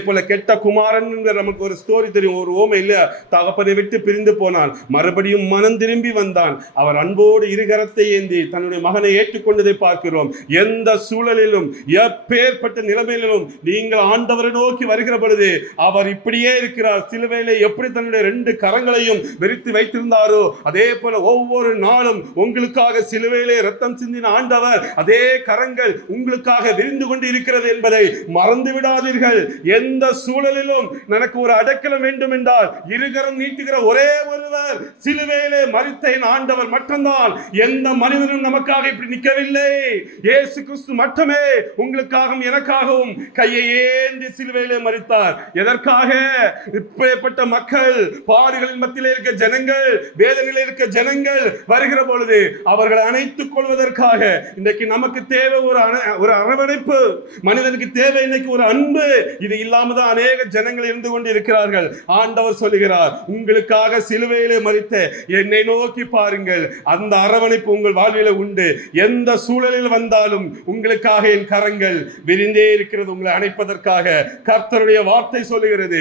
போல கெட்ட குமாரன் நமக்கு ஒரு ஸ்டோரி தெரியும், ஒரு ஓமை இல்ல. தகப்பனை விட்டு பிரிந்து போனான், மறுபடியும் மனம் திரும்பி வந்தான். அவர் அன்போடு இருகரத்தை ஏந்தி தன்னுடைய மகனை ஏற்றுக்கொண்டதை பார்க்கிறோம். எந்த சூழலிலும் எப்பேற்பட்ட நிலைமையிலும் நீங்கள் ஆண்டவரை நோக்கி வருகிற பொழுது அவர் இப்படியே இருக்கிறார். சிலுவையிலே எப்படி தன்னுடைய 2 கரங்களையும் விரித்து வைத்திருந்தாரோ அதே போல ஒவ்வொரு நாளும் உங்களுக்காக சிலுவையிலே ரத்தம் சிந்தின ஆண்டவர் அதே கரங்கள் உங்களுக்காக விரிந்து கொண்டு இருக்கிறது என்பதை மறந்து விடாதீர்கள். எந்த சூழலிலும் எனக்கு ஒரு அடைக்கலம் வேண்டும் என்றால் இருகரம் நீட்டுகிற ஒரே ஒருவர் சிலுவையிலே மரித்த ஆண்டவர் மட்டும்தான். எந்த மனிதனும் நமக்காக இப்படி நிற்கவில்லை. இயேசு கிறிஸ்து மட்டுமே உங்களுக்காகவும் எனக்காகவும் கையை ஏந்தி சிலுவையிலே மரித்தார். எதற்காக? இப்படிப்பட்ட மக்கள், பாடுகளின் மத்தியிலே இருக்க ஜனங்கள், வேதனையில் இருக்க ஜனங்கள் வருகிற பொழுது அவர்களை அணைத்துக் கொள்வதற்காக. இன்றைக்கு நமக்கு தேவை ஒரு அரவணைப்பு, மனிதனுக்கு தேவை இன்னைக்கு ஒரு அன்பு. இது இல்லாம தான் அநேக ஜனங்கள் இருந்து கொண்டு இருக்கிறார்கள். ஆண்டவர் சொல்லுகிறார், உங்களுக்காக சிலுவையிலே மரித்த என்னை நோக்கி பாருங்கள். அந்த அரவணைப்பு உங்கள் வாழ்வில உண்டு. எந்த சூழலில் வந்தாலும் உங்களுக்காக என் கரங்கள் விரிந்தே இருக்கிறது, உங்களை அணைப்பதற்காக. கர்த்தருடைய வார்த்தை சொல்லுகிறது.